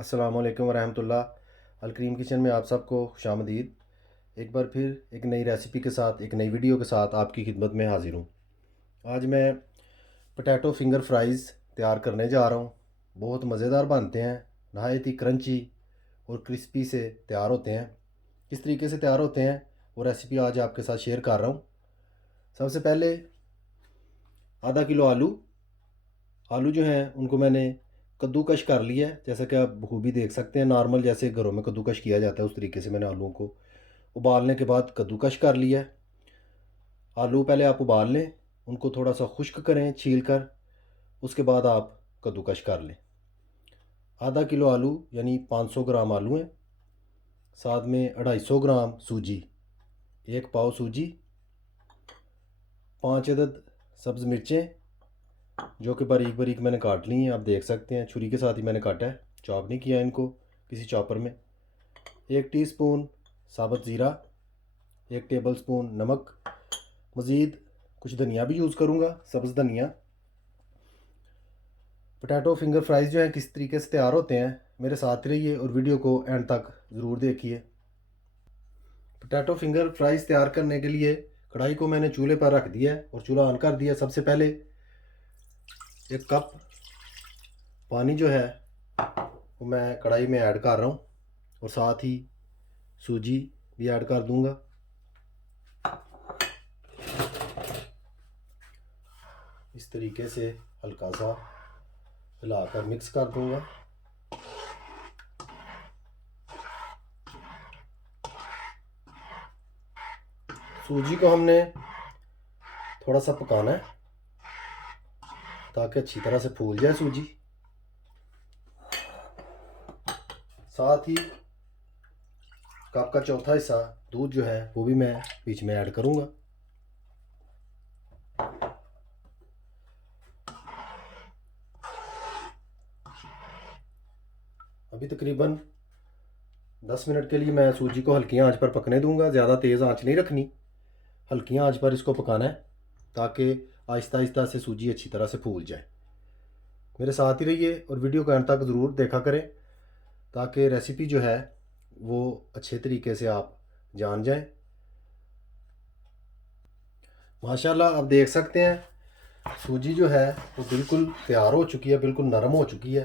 अस्सलाम वालेकुम वरहमतुल्लाह। अलकरीम किचन में आप सबको खुशामदीद। एक बार फिर एक नई रेसिपी के साथ, एक नई वीडियो के साथ आपकी खिदमत में हाजिर हूँ। आज मैं पोटैटो फिंगर फ्राइज़ तैयार करने जा रहा हूँ। बहुत मज़ेदार बनते हैं, नहायत ही क्रंची और क्रिस्पी से तैयार होते हैं। किस तरीके से तैयार होते हैं वो रेसिपी आज आपके साथ शेयर कर रहा हूँ। सबसे पहले आधा किलो आलू जो हैं उनको मैंने कद्दूकश कर लिया है। जैसा कि आप बखूबी देख सकते हैं, नॉर्मल जैसे घरों में कद्दूकश किया जाता है उस तरीके से मैंने आलूओं को उबालने के बाद कद्दूकश कर लिया है। आलू पहले आप उबाल लें, उनको थोड़ा सा खुश्क करें छील कर, उसके बाद आप कद्दूकश कर लें। आधा किलो आलू यानी 500 ग्राम आलू हैं, साथ में 250 ग्राम सूजी, एक पाव सूजी, 5 अदद सब्ज़ मिर्चें जो कि बारीक बारीक मैंने काट ली हैं। आप देख सकते हैं छुरी के साथ ही मैंने काटा है, चॉप नहीं किया इनको किसी चॉपर में। 1 टीस्पून साबुत ज़ीरा, 1 टेबलस्पून नमक, मज़ीद कुछ धनिया भी यूज़ करूँगा, सब्ज़ धनिया। पोटैटो फिंगर फ्राइज़ जो हैं किस तरीके से तैयार होते हैं, मेरे साथ रहिए और वीडियो को एंड तक ज़रूर देखिए। पोटैटो फिंगर फ्राइज़ तैयार करने के लिए कढ़ाई को मैंने चूल्हे पर रख दिया है और चूल्हा ऑन कर दिया। सबसे पहले 1 कप पानी जो है वो मैं कढ़ाई में ऐड कर रहा हूँ और साथ ही सूजी भी ऐड कर दूंगा। इस तरीके से हल्का सा हिलाकर मिक्स कर दूंगा। सूजी को हमने थोड़ा सा पकाना है ताकि अच्छी तरह से फूल जाए सूजी। साथ ही कप का चौथा हिस्सा दूध जो है वो भी मैं बीच में ऐड करूंगा। अभी तकरीबन 10 मिनट के लिए मैं सूजी को हल्की आंच पर पकने दूंगा। ज़्यादा तेज़ आंच नहीं रखनी, हल्की आंच पर इसको पकाना है ताकि आहिस्ता आहिस्ता से सूजी अच्छी तरह से फूल जाए। मेरे साथ ही रहिए और वीडियो को अंत तक ज़रूर देखा करें ताकि रेसिपी जो है वो अच्छे तरीके से आप जान जाएं। माशाल्लाह आप देख सकते हैं सूजी जो है वो बिल्कुल तैयार हो चुकी है, बिल्कुल नरम हो चुकी है।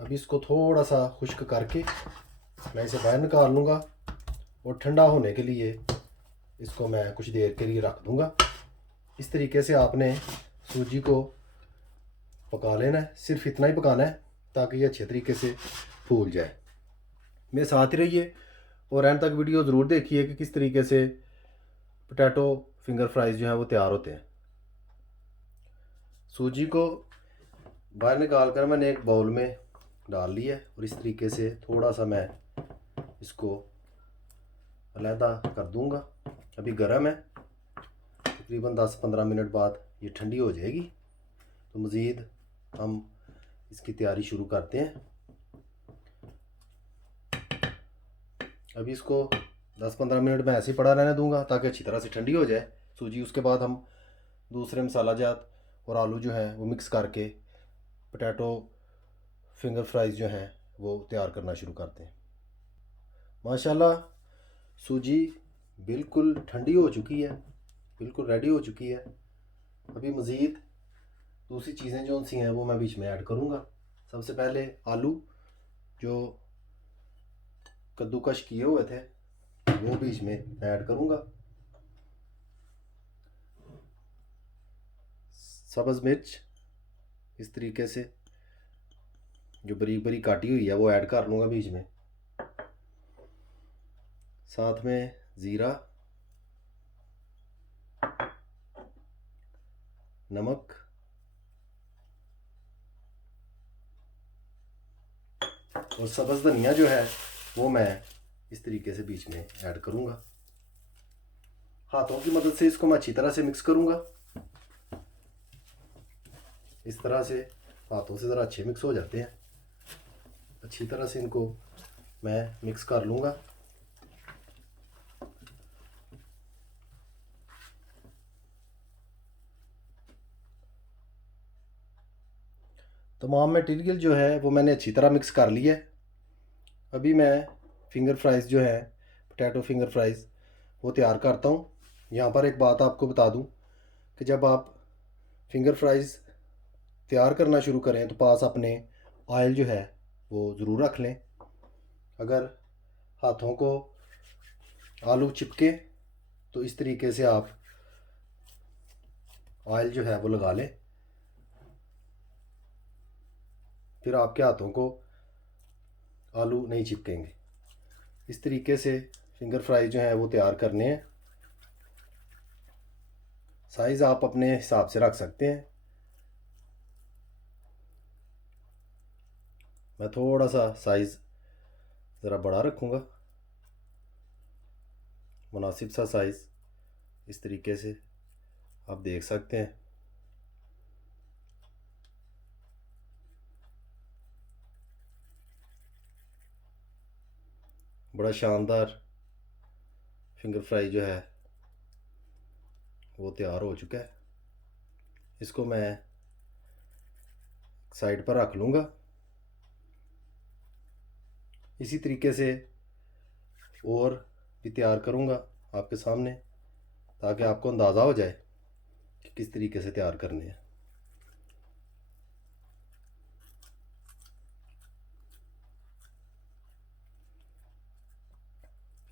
अभी इसको थोड़ा सा खुश्क करके मैं इसे बाहर निकाल लूँगा और ठंडा होने के लिए इसको मैं कुछ देर के लिए रख दूँगा। इस तरीके से आपने सूजी को पका लेना है, सिर्फ इतना ही पकाना है ताकि ये अच्छे तरीके से फूल जाए। मेरे साथ ही रहिए और एंड तक वीडियो ज़रूर देखिए कि किस तरीके से पोटैटो फिंगर फ्राइज़ जो है वो तैयार होते हैं। सूजी को बाहर निकाल कर मैंने एक बाउल में डाल लिया है और इस तरीके से थोड़ा सा मैं इसको अलहदा कर दूंगा। अभी गर्म है, तकरीबन 10-15 मिनट बाद ये ठंडी हो जाएगी तो मज़ीद हम इसकी तैयारी शुरू करते हैं। अभी इसको 10-15 मिनट में ऐसे ही पड़ा रहने दूंगा ताकि अच्छी तरह से ठंडी हो जाए सूजी। उसके बाद हम दूसरे मसाला जात और आलू जो हैं वो मिक्स करके पोटैटो फिंगर फ्राइज़ जो हैं वो तैयार करना शुरू करते हैं। माशाल्लाह सूजी बिल्कुल ठंडी हो चुकी है, बिल्कुल रेडी हो चुकी है। अभी मज़ीद दूसरी चीज़ें जो सी हैं वो मैं बीच में ऐड करूँगा। सबसे पहले आलू जो कद्दूकश किए हुए थे वो बीच में ऐड करूँगा। सब्ज़ मिर्च इस तरीके से जो बरीक बरीक काटी हुई है वो ऐड कर लूँगा बीच में। साथ में ज़ीरा, नमक और सब्ज़ धनिया जो है वो मैं इस तरीके से बीच में ऐड करूँगा। हाथों की मदद से इसको मैं अच्छी तरह से मिक्स करूँगा। इस तरह से हाथों से ज़रा अच्छे मिक्स हो जाते हैं। अच्छी तरह से इनको मैं मिक्स कर लूँगा। तमाम मटेरियल जो है वो मैंने अच्छी तरह मिक्स कर लिया है। अभी मैं फिंगर फ्राइज़ जो है, पोटैटो फिंगर फ्राइज़, वो तैयार करता हूँ। यहाँ पर एक बात आपको बता दूँ कि जब आप फिंगर फ्राइज़ तैयार करना शुरू करें तो पास अपने ऑयल जो है वो ज़रूर रख लें। अगर हाथों को आलू चिपके तो इस तरीके से आप ऑयल जो है वो लगा लें, फिर आपके हाथों को आलू नहीं चिपकेंगे। इस तरीके से फिंगर फ्राइज़ जो हैं वो तैयार करने हैं। साइज़ आप अपने हिसाब से रख सकते हैं। मैं थोड़ा सा साइज़ ज़रा बड़ा रखूँगा, मुनासिब सा साइज़। इस तरीके से आप देख सकते हैं। बड़ा शानदार फिंगर फ्राई जो है वो तैयार हो चुका है। इसको मैं साइड पर रख लूँगा। इसी तरीके से और भी तैयार करूँगा आपके सामने, ताकि आपको अंदाज़ा हो जाए कि किस तरीके से तैयार करने हैं।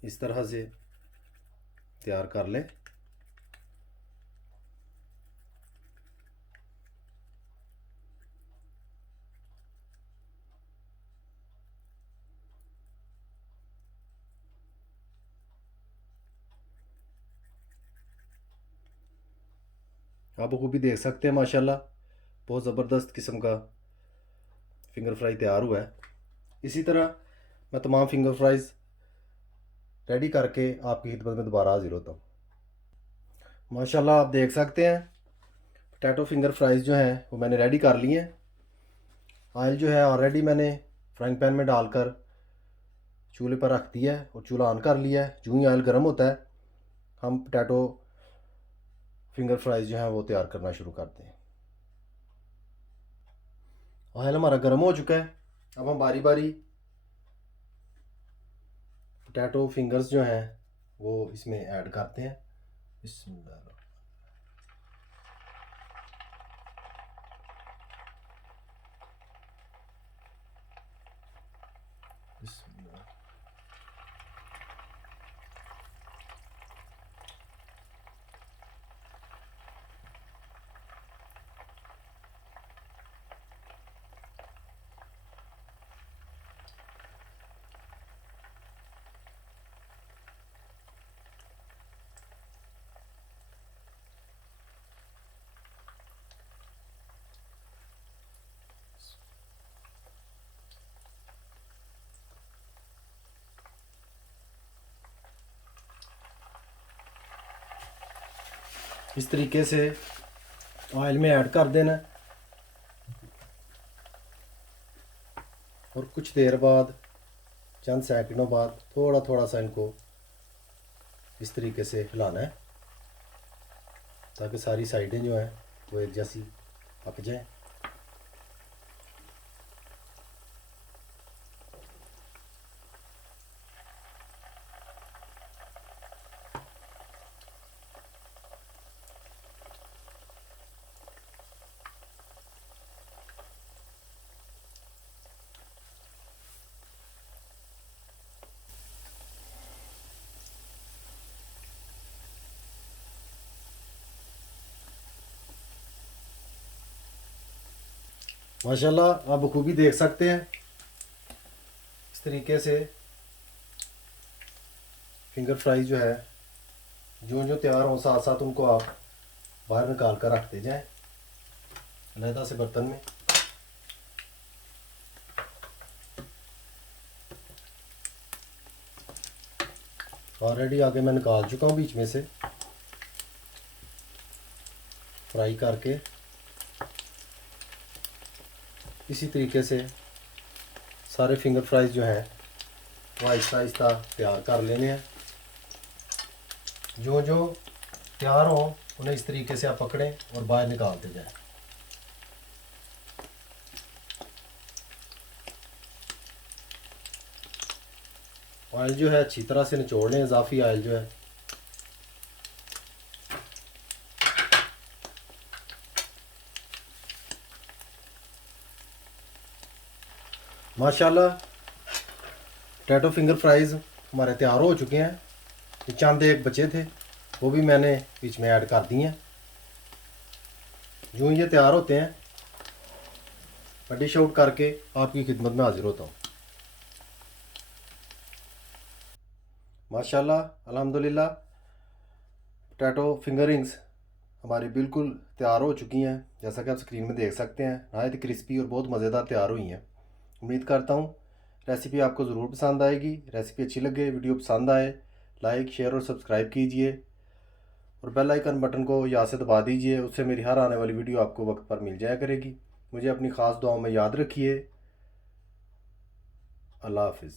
इस तरह से तैयार कर लें। आप बखूबी देख सकते हैं, माशाल्लाह बहुत ज़बरदस्त किस्म का फिंगर फ्राई तैयार हुआ है। इसी तरह मैं तमाम फिंगर फ्राइज़ रेडी करके आपकी खिदमत में दोबारा हाजिर होता हूँ। माशाल्लाह आप देख सकते हैं पोटैटो फिंगर फ्राइज़ जो हैं वो मैंने रेडी कर लिए हैं। ऑयल जो है ऑलरेडी मैंने फ्राइंग पैन में डालकर चूल्हे पर रख दिया है और चूल्हा ऑन कर लिया है। जो ही ऑयल गर्म होता है हम पोटैटो फिंगर फ्राइज़ जो हैं वो तैयार करना शुरू करते हैं। ऑयल हमारा गर्म हो चुका है। अब हम बारी बारी पोटैटो फिंगर्स जो हैं वो इसमें ऐड करते हैं। बिस्मिल्लाह। बिस्मिल्लाह। इस तरीके से ऑयल में ऐड कर देना और कुछ देर बाद, चंद सेकंडों बाद थोड़ा थोड़ा सा इनको इस तरीके से हिलाना है, ताकि सारी साइडें जो हैं वो एक जैसी पक जाएं। माशाल्लाह आप बखूबी देख सकते हैं। इस तरीके से फिंगर फ्राई जो है जो जो तैयार हो साथ साथ उनको आप बाहर निकाल कर रखते जाएं अलहदा से बर्तन में। ऑलरेडी आगे मैं निकाल चुका हूँ बीच में से फ्राई करके। इसी तरीके से सारे फिंगर फ्राइज़ जो हैं वो आहिस्ता आहिस्ता तैयार कर लेने हैं। जो जो तैयार हो उन्हें इस तरीके से आप पकड़ें और बाहर निकालते जाएं। ऑयल जो है अच्छी तरह से निचोड़ लें, इजाफी ऑयल जो है। माशाल्लाह पोटैटो फिंगर फ्राइज़ हमारे तैयार हो चुके हैं। ये चंद एक बचे थे, वो भी मैंने बीच में ऐड कर दिए हैं। यूँ ये तैयार होते हैं, मैं डिश आउट करके आपकी खिदमत में हाजिर होता हूँ। माशाल्लाह अल्हम्दुलिल्लाह पोटैटो फिंगरिंग्स हमारी बिल्कुल तैयार हो चुकी हैं। जैसा कि आप स्क्रीन में देख सकते हैं, नहायत क्रिस्पी और बहुत मज़ेदार तैयार हुई हैं। उम्मीद करता हूँ रेसिपी आपको ज़रूर पसंद आएगी। रेसिपी अच्छी लगे, वीडियो पसंद आए, लाइक शेयर और सब्सक्राइब कीजिए और बेल आइकन बटन को यहाँ से दबा दीजिए। उससे मेरी हर आने वाली वीडियो आपको वक्त पर मिल जाया करेगी। मुझे अपनी ख़ास दुआओं में याद रखिए। अल्लाह हाफिज़।